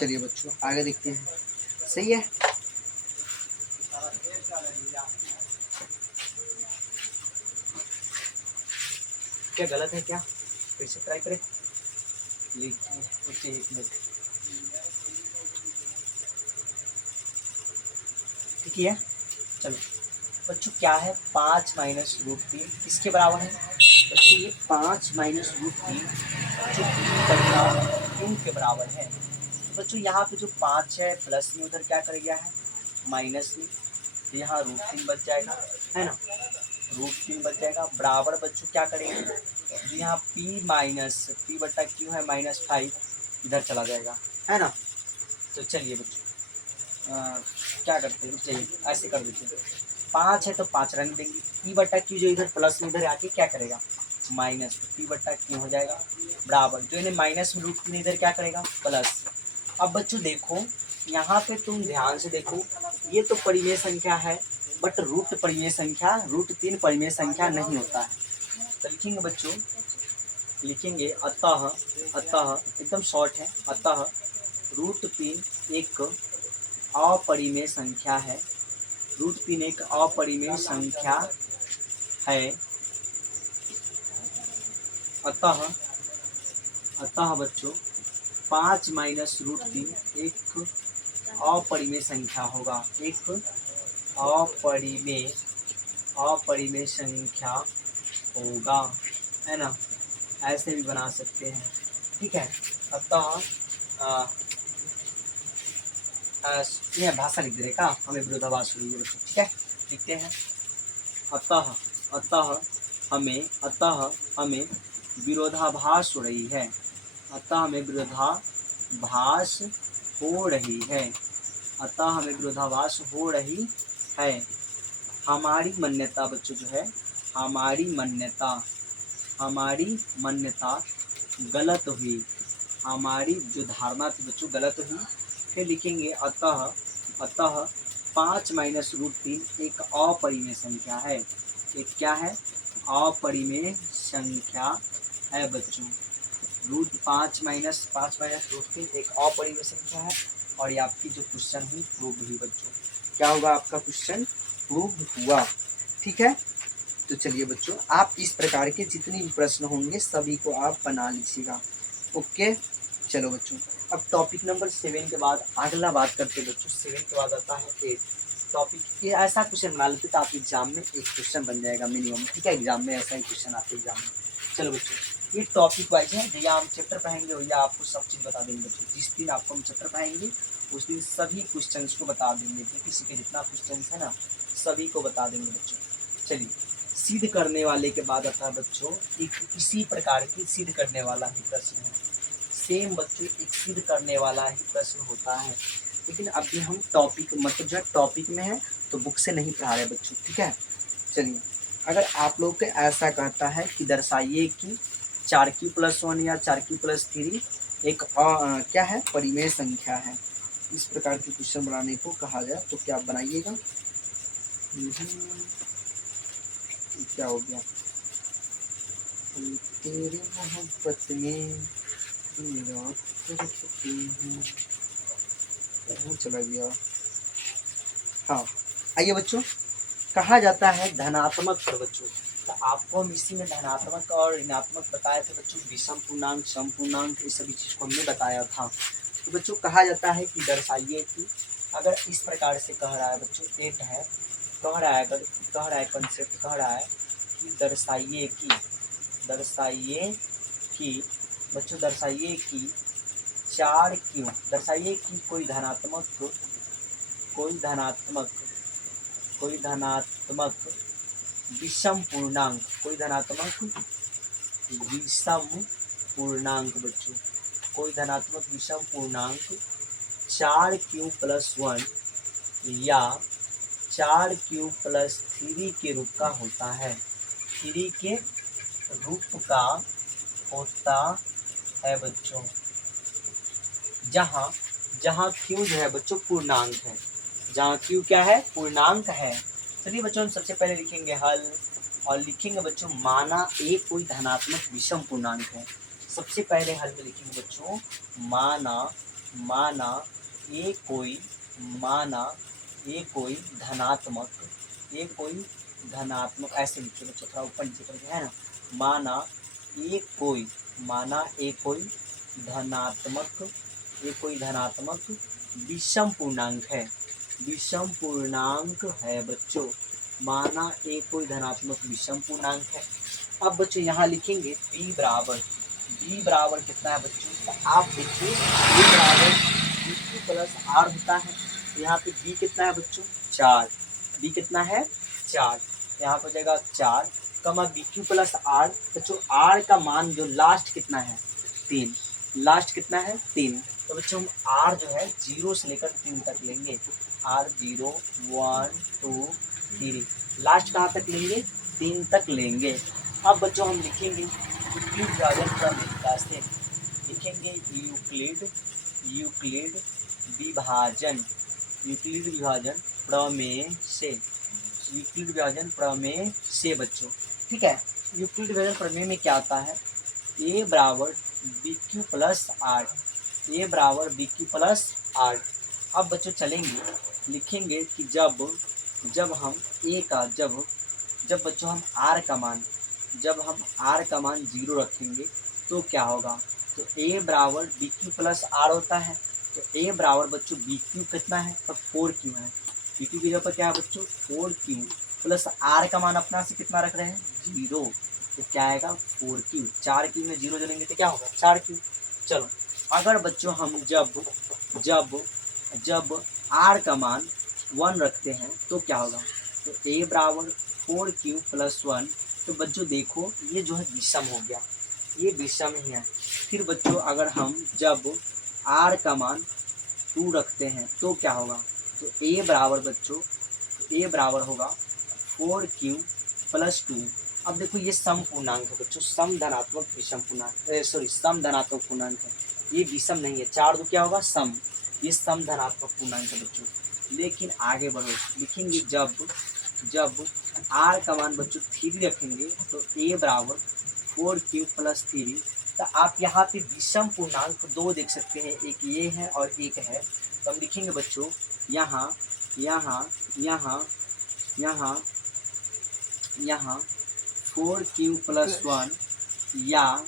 चलिए बच्चों आगे देखते हैं। सही है, क्या गलत है क्या? फिर से ट्राई करें। लिखिए एक मिनट, ठीक है। चलो बच्चों क्या है? 5 माइनस √3 किसके बराबर है बच्चों? ये 5 माइनस √3 जो Q के बराबर है। तो बच्चों यहाँ पे जो 5 है प्लस में, उधर क्या कर गया है? माइनस में, तो यहाँ √3 बच जाएगा, है ना? √3 बच जाएगा बराबर बच्चों क्या करेंगे? तो यहाँ P बट्टा Q है -5, इधर चला जाएगा, है ना? तो चलिए बच्चों क्या करते हैं? चलिए ऐसे कर देते हैं, 5 है तो 5 रहने देंगे, P बट्टा Q जो इधर प्लस में, इधर आके क्या करेगा? माइनस, P बट्टा Q हो जाएगा बराबर, जो इन्हें माइनस में √3 इधर क्या करेगा? प्लस। अब बच्चों देखो यहाँ पे तुम ध्यान से देखो, ये तो परिमेय संख्या है, बट रूट परिमेय संख्या, √3 परिमेय संख्या नहीं होता है। तो लिखेंगे बच्चों, लिखेंगे अतः एकदम शॉर्ट है, अतः √3 एक अपरिमेय संख्या है, √3 एक अपरिमेय संख्या है। अतः बच्चों 5 माइनस √3 एक अपरिमेय संख्या होगा, एक अपरिमेय संख्या होगा, है ना। ऐसे भी बना सकते हैं, ठीक है। अतः ये भाषा लिख दे का हमें विरोधाभास हुई है बच्चों, ठीक है। लिखते हैं अतः हमें विरोधाभास हो रही है, अतः हमें विरोधाभास हो रही है, अतः हमें विरोधाभास हो रही है। हमारी मान्यता बच्चों जो है, हमारी मान्यता गलत हुई, हमारी जो धारणा थी बच्चों गलत हुई। फिर लिखेंगे अतः 5 माइनस रूट 3 एक अपरिमेय संख्या है, एक क्या है, अपरिमेय संख्या है बच्चों। रूट 5 माइनस रूट 3 एक अपरिमेय संख्या है। और ये आपकी जो क्वेश्चन हुई प्रूव हुई बच्चों, क्या होगा आपका क्वेश्चन प्रूव हुआ, ठीक है। तो चलिए बच्चों, आप इस प्रकार के जितने भी प्रश्न होंगे सभी को आप बना लीजिएगा, ओके। चलो बच्चों, अब टॉपिक नंबर 7 के बाद अगला बात करते हैं बच्चों। 7 के बाद आता है 8 टॉपिक। ये ऐसा क्वेश्चन बना लेते तो आप एग्जाम में एक क्वेश्चन बन जाएगा मिनिमम, ठीक है। एग्जाम में ऐसा ही क्वेश्चन आपके एग्जाम में। चलो बच्चों, ये टॉपिक वाइज है, भैया हम चैप्टर पढ़ेंगे, भैया आपको सब चीज़ बता देंगे बच्चों। जिस दिन आपको हम चैप्टर पढ़ाएंगे उस दिन सभी क्वेश्चन को बता देंगे, किसी के जितना क्वेश्चन है ना सभी को बता देंगे बच्चों। चलिए, सिद्ध करने वाले के बाद आता है बच्चों एक इसी प्रकार की सिद्ध करने वाला ही प्रश्न है। सेम बच्चों एक सिद्ध करने वाला ही प्रश्न होता है, लेकिन अभी हम टॉपिक मतलब जो है टॉपिक में है तो बुक से नहीं पढ़ा रहे बच्चों, ठीक है। चलिए, अगर आप लोग के ऐसा कहता है कि दर्शाइए कि 4q+1 या 4q+3 एक क्या है, परिमेय संख्या है, इस प्रकार के क्वेश्चन बनाने को कहा जाए तो क्या बनाइएगा। क्या हो गया, तेरे मोहब्बत में चला गया। हाँ, आइए बच्चों, कहा जाता है धनात्मक पर बच्चों, तो आपको हम इसी में धनात्मक और ऋणात्मक बताए थे बच्चों, विषम पूर्णांक, सम पूर्णांक, ये सभी चीज़ को हमने बताया था। तो बच्चों कहा जाता है कि दर्शाइए कि अगर इस प्रकार से कह रहा है बच्चों, 8 है, कह रहा है कंसेप्ट कह रहा है कि दर्शाइए कि बच्चों दर्शाइए कि 4q, दर्शाइए कि कोई धनात्मक विषम पूर्णांक, कोई धनात्मक विषम पूर्णांक बच्चों, कोई धनात्मक विषम पूर्णांक 4q+1 या 4q+3 के रूप का होता है, 3 के रूप का होता है बच्चों, जहाँ q जो है बच्चों पूर्णांक है, जहाँ q क्या है, पूर्णांक है। चलिए बच्चों, हम सबसे पहले लिखेंगे हल, और लिखेंगे बच्चों माना a कोई धनात्मक विषम पूर्णांक है। सबसे पहले हल में लिखेंगे बच्चों माना a कोई धनात्मक, ऐसे लिखिए बच्चों, थोड़ा ऊपर नीचे करके, है ना। माना a कोई धनात्मक विषम पूर्णांक है, बच्चों। माना a कोई धनात्मक विषम पूर्णांक है। अब बच्चों यहाँ लिखेंगे b बराबर कितना है बच्चों, तो आप देखिए b बराबर BQ+R होता है। यहाँ पे b कितना है बच्चों, 4, b कितना है 4, यहाँ पर जाएगा 4 कमा BQ+R बच्चों, R का मान जो लास्ट कितना है 3, लास्ट कितना है 3, तो बच्चों हम R जो है 0 से लेकर 3 तक लेंगे, R 0 1 2 3, लास्ट कहाँ तक लेंगे 3 तक लेंगे। अब बच्चों हम लिखेंगे यूक्लिड विभाजन प्रमेय से, लिखेंगे यूक्लिड विभाजन प्रमेय से बच्चों, ठीक है। यूक्लिड विभाजन प्रमेय में क्या आता है, a बराबर BQ+R, अब बच्चों चलेंगे, लिखेंगे कि जब हम a का जब बच्चों हम r का मान 0 रखेंगे तो क्या होगा, तो a बराबर BQ+R होता है, तो ए बराबर बच्चों बी क्यू कितना है, तो 4 क्यू है। बी क्यू की जगह पर क्या है बच्चों 4 क्यू प्लस आर का मान अपना से कितना रख रहे हैं 0, तो क्या आएगा 4 क्यू। 4 क्यू में 0 जोड़ेंगे तो क्या होगा 4 क्यू। चलो अगर बच्चों हम जब जब जब आर का मान 1 रखते हैं तो क्या होगा, तो ए बराबर 4 क्यू प्लस 1। तो बच्चों देखो ये जो है विषम हो गया, ये विषम ही है। फिर बच्चों अगर हम जब आर का मान 2 रखते हैं तो क्या होगा, तो ए बराबर बच्चों ए बराबर होगा 4 क्यू प्लस 2। अब देखो ये सम पूर्णांक है बच्चों, सम धनात्मक विषम पूर्णांक, सॉरी सम धनात्मक पूर्णांक है, ये विषम नहीं है। 4 2 क्या होगा सम, ये सम धनात्मक पूर्णांक है बच्चों। लेकिन आगे बढ़ो, लिखेंगे जब आर का मान बच्चों 3 रखेंगे तो ए बराबर 4 क्यू प्लस 3। तो आप यहाँ पे विषम पूर्णांक 2 देख सकते हैं, एक ये है और एक है। तो हम लिखेंगे बच्चों यहाँ यहाँ यहाँ यहाँ यहाँ 4 क्यू प्लस 1 या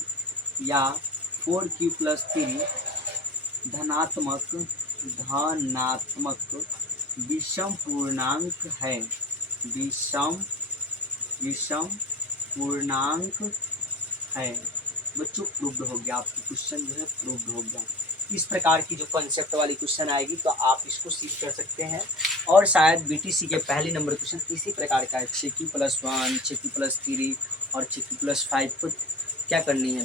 4 क्यू प्लस 3 धनात्मक विषम पूर्णांक है, विषम पूर्णांक है बच्चों। प्रूव्ड हो गया, आपकी क्वेश्चन जो है प्रूव्ड हो गया। इस प्रकार की जो कॉन्सेप्ट वाली क्वेश्चन आएगी तो आप इसको सीख कर सकते हैं। और शायद बीटीसी के पहले नंबर क्वेश्चन इसी प्रकार का है, 6 प्लस 1, 6 प्लस 3 और 6 प्लस 5 को क्या करनी है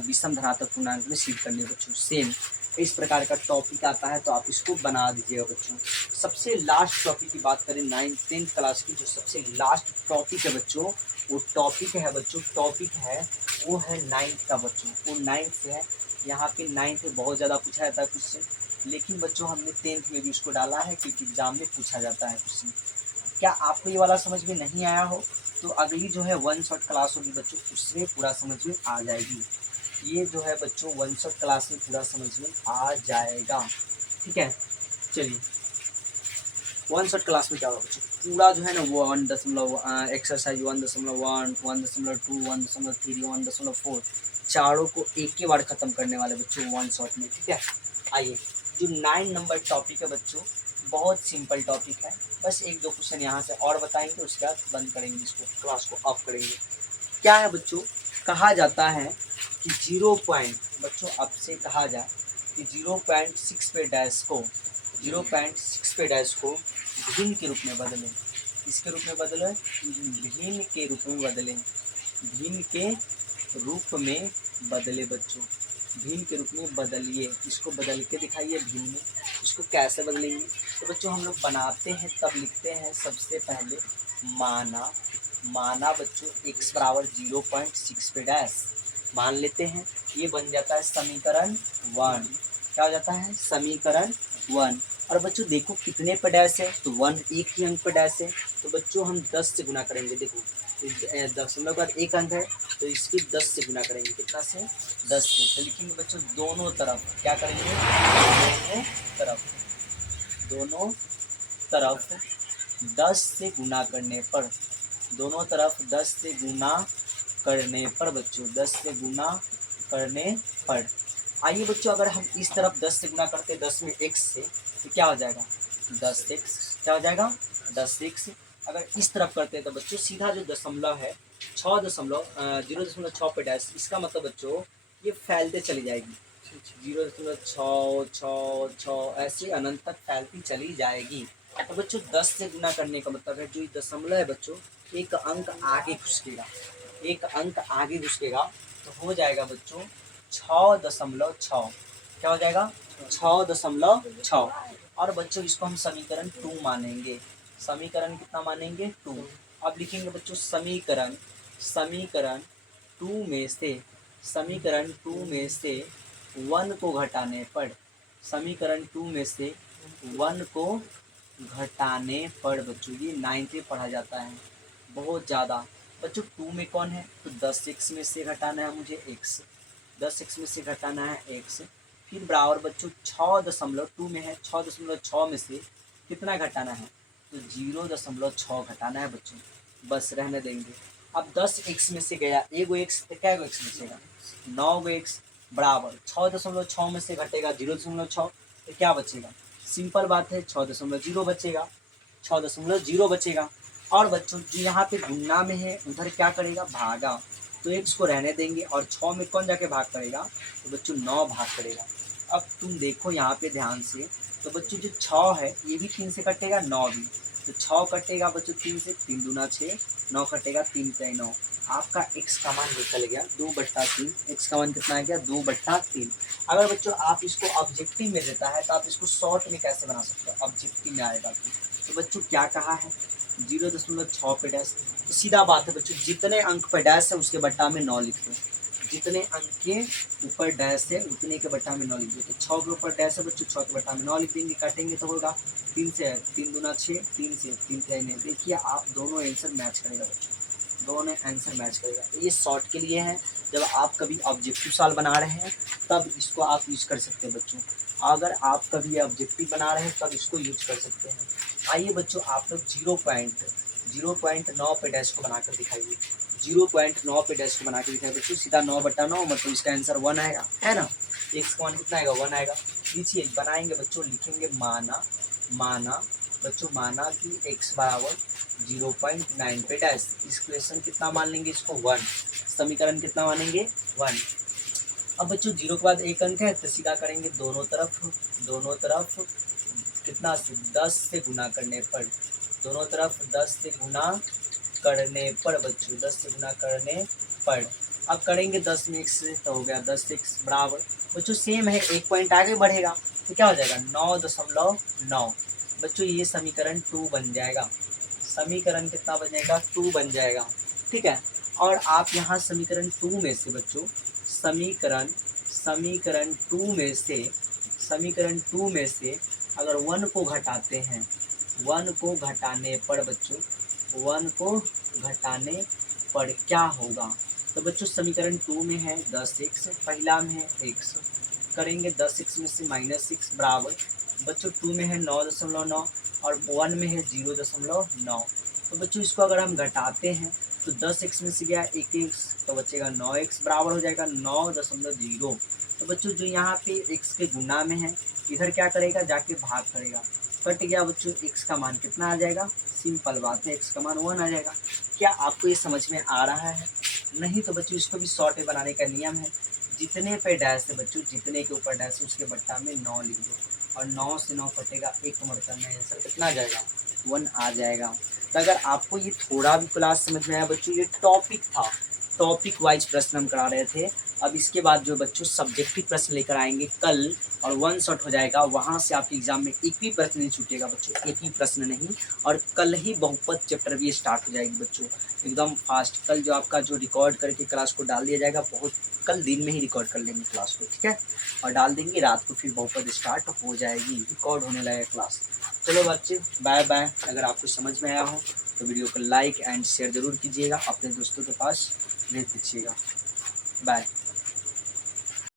विषम धनात्मक पूर्णांक में सीख करनी है बच्चों। सेम इस प्रकार का टॉपिक आता है तो आप इसको बना दीजिएगा बच्चों। सबसे लास्ट टॉपिक की बात करें 9th क्लास की, जो सबसे लास्ट टॉपिक है बच्चों वो टॉपिक है वो है 9th का बच्चों। वो 9th से है, यहाँ पे 9th में बहुत ज़्यादा पूछा जाता है क्वेश्चन, लेकिन बच्चों हमने 10th में भी उसको डाला है क्योंकि एग्जाम में पूछा जाता है क्वेश्चन। क्या आपको ये वाला समझ में नहीं आया हो तो अगली जो है 1 शॉट क्लास होगी बच्चों, उसमें पूरा समझ में आ जाएगी। ये जो है बच्चों 1 शॉट क्लास में पूरा समझ में आ जाएगा, ठीक है। चलिए 1 शॉट क्लास में क्या होगा बच्चों, पूरा जो है ना वो 1 एक्सरसाइज 1.1, 1.2, 1.3, 1.4 चारों को एक ही बार खत्म करने वाले बच्चों 1 शॉट में, ठीक है। आइए जो 9 नंबर टॉपिक है बच्चों बहुत सिंपल टॉपिक है, बस 1-2 क्वेश्चन यहाँ से और बताएंगे, उसके बाद बंद करेंगे इसको, क्लास को ऑफ करेंगे। क्या है बच्चों, कहा जाता है कि 0 पॉइंट बच्चों अब से कहा जाए कि 0.6 पे डैश को 0.6 पे डैश को भिन्न के रूप में बदलें। इसके रूप में बदलें, भिन्न के रूप में बदलें, भिन्न के रूप में बदले बच्चों, भिन्न के रूप में बदलिए, इसको बदल के दिखाइए भिन्न में। इसको कैसे बदलेंगे, तो बच्चों हम लोग बनाते हैं तब लिखते हैं सबसे पहले माना बच्चों x बराबर 0.6 पे डैश मान लेते हैं, ये बन जाता है समीकरण 1। क्या हो जाता है समीकरण 1। और बच्चों देखो कितने पे डैश है, तो 1 एक ही अंक पे डैश है, तो बच्चों हम 10 से गुना करेंगे। देखो दशमलव का 1 अंक है तो इसकी 10 से गुना करेंगे, कितना से 10 से। तो लिखेंगे बच्चों दोनों तरफ क्या करेंगे, दोनों तरफ 10 से गुना करने पर, दोनों तरफ 10 से गुना करने पर बच्चों 10 से गुना करने पर। आइए बच्चों अगर हम इस तरफ 10 से गुना करते 10 में x से तो क्या हो जाएगा 10x, क्या हो जाएगा 10x। अगर इस तरफ करते हैं तो बच्चों सीधा जो दशमलव है 0.6 पे डैश, इसका मतलब बच्चों ये फैलते चली जाएगी 0.6 ऐसे अनंत तक फैलती चली जाएगी। तो बच्चों 10 से गुना करने का मतलब है जो ये दशमलव है बच्चों एक अंक आगे घुसकेगा, एक अंक आगे घुसकेगा तो हो जाएगा बच्चों 6.6। क्या हो जाएगा 6.6। और बच्चों इसको हम समीकरण 2 मानेंगे, समीकरण कितना मानेंगे 2। अब लिखेंगे बच्चों समीकरण 2 में से 1 को घटाने पर, समीकरण 2 में से 1 को घटाने पर बच्चों ये 9th में पढ़ा जाता है बहुत ज़्यादा। बच्चों 2 में कौन है तो 10x में से घटाना है मुझे x, 10x में से घटाना है x, फिर बराबर बच्चों 6.2 में है 6.6 में से कितना घटाना है तो 0.6 घटाना है बच्चों, बस रहने देंगे। अब 10x में से गया एगो x तो क्या गो x बचेगा 9 गो x बराबर 6.6 में से घटेगा 0.6 तो क्या बचेगा, सिंपल बात है 6.0 बचेगा, 6.0 बचेगा। और बच्चों जो यहाँ पे गुणा में है उधर क्या करेगा, भागा, तो x को रहने देंगे और 6 में कौन जाके भाग करेगा, तो बच्चों 9 भाग करेगा। अब तुम देखो यहाँ पे ध्यान से, तो बच्चों जो 6 है ये भी 3 से कटेगा, 9 भी, तो 6 कटेगा बच्चों 3 से, 3 दूना 6, 9 कटेगा 3 से 9, आपका x का मान निकल गया 2/3। x का मान कितना आ गया, 2/3। अगर बच्चों आप इसको ऑब्जेक्टिव में देता है तो आप इसको शॉर्ट में कैसे बना सकते हो, ऑब्जेक्टिव में आएगा तो बच्चों क्या कहा है 0.6 पे डैश, तो सीधा बात है बच्चों जितने अंक पे डैश है उसके बट्टा में 9 लिख दो, जितने अंक के ऊपर डैश है उतने के बट्टा में 9 लिख दो। तो 6 के ऊपर डैश है बच्चों, 6 के बट्टा में 9 लिख देंगे, काटेंगे तो होगा 3 से 3 दूना 6, 3 से 3 से 9। देखिए आप दोनों आंसर मैच करेगा बच्चों, दोनों आंसर मैच करेगा। तो ये शॉर्ट के लिए है, जब आप कभी ऑब्जेक्टिव सवाल बना रहे हैं तब इसको आप यूज कर सकते हैं बच्चों। अगर आप कभी ऑब्जेक्टिव बना रहे हैं तब इसको यूज कर सकते हैं। आइए बच्चों आप लोग 0.9 पे डैश को बनाकर दिखाइए, 0.9 पे डैश को बना के दिखाइए बच्चों, सीधा 9/9 मतलब इसका आंसर 1 आएगा, है ना। x का मान कितना आएगा, 1 आएगा। नीचे बनाएंगे बच्चों, लिखेंगे माना बच्चों, माना कि x बराबर 0.9 पे डैश, इस क्वेश्चन कितना मान लेंगे इसको 1, समीकरण कितना मानेंगे 1। अब बच्चों 0 के बाद एक अंक है तो सीधा करेंगे दोनों तरफ कितना से 10 से गुना करने पर, दोनों तरफ 10 से गुना करने पर बच्चों, 10 से गुना करने पर। अब करेंगे 10 में x से तो हो गया 10x बराबर बच्चों सेम है, एक पॉइंट आगे बढ़ेगा तो क्या हो जाएगा 9.9 बच्चों, ये समीकरण 2 बन जाएगा, समीकरण कितना बन जाएगा 2 बन जाएगा, ठीक है। और आप यहाँ समीकरण 2 में से बच्चों, समीकरण 2 में से अगर 1 को घटाते हैं, 1 को घटाने पर बच्चों, 1 को घटाने पर क्या होगा, तो बच्चों समीकरण 2 में है 10x, पहला में है x, करेंगे 10x में से -6 बराबर बच्चों 2 में है 9.9 और 1 में है 0.9। तो बच्चों इसको अगर हम घटाते हैं तो 10x में से गया 1x तो बचेगा 9x बराबर हो जाएगा 9.0। तो बच्चों जो यहाँ पे x के गुना में है इधर क्या करेगा, जाके भाग करेगा, कट गया बच्चों, x का मान कितना आ जाएगा, सिंपल बात है x का मान 1 आ जाएगा। क्या आपको ये समझ में आ रहा है? नहीं तो बच्चों इसको भी शॉर्ट में बनाने का नियम है, जितने पे डैश है बच्चों, जितने के ऊपर डैश है उसके बट्टा में 9 लिख दो और 9 से 9 कटेगा, एक मतलब में आंसर कितना आ जाएगा 1 आ जाएगा। तो अगर आपको ये थोड़ा भी क्लास समझ में आया बच्चों, ये टॉपिक था, टॉपिक वाइज प्रश्न हम करा रहे थे। अब इसके बाद जो बच्चों सब्जेक्टिव प्रश्न लेकर आएंगे कल और 1 शॉट हो जाएगा, वहाँ से आपके एग्जाम में एक भी प्रश्न नहीं छूटेगा बच्चों, एक ही प्रश्न नहीं। और कल ही बहुपद चैप्टर भी स्टार्ट हो जाएगी बच्चों, एकदम फास्ट। कल जो आपका जो रिकॉर्ड करके क्लास को डाल दिया जाएगा, बहुत कल दिन में ही रिकॉर्ड कर लेंगे क्लास को, ठीक है, और डाल देंगे रात को, फिर बहुपद स्टार्ट हो जाएगी, रिकॉर्ड होने लगेगा क्लास। चलो बच्चे बाय बाय। अगर आपको समझ में आया हो तो वीडियो को लाइक एंड शेयर ज़रूर कीजिएगा, अपने दोस्तों के पास भेज दीजिएगा। बाय।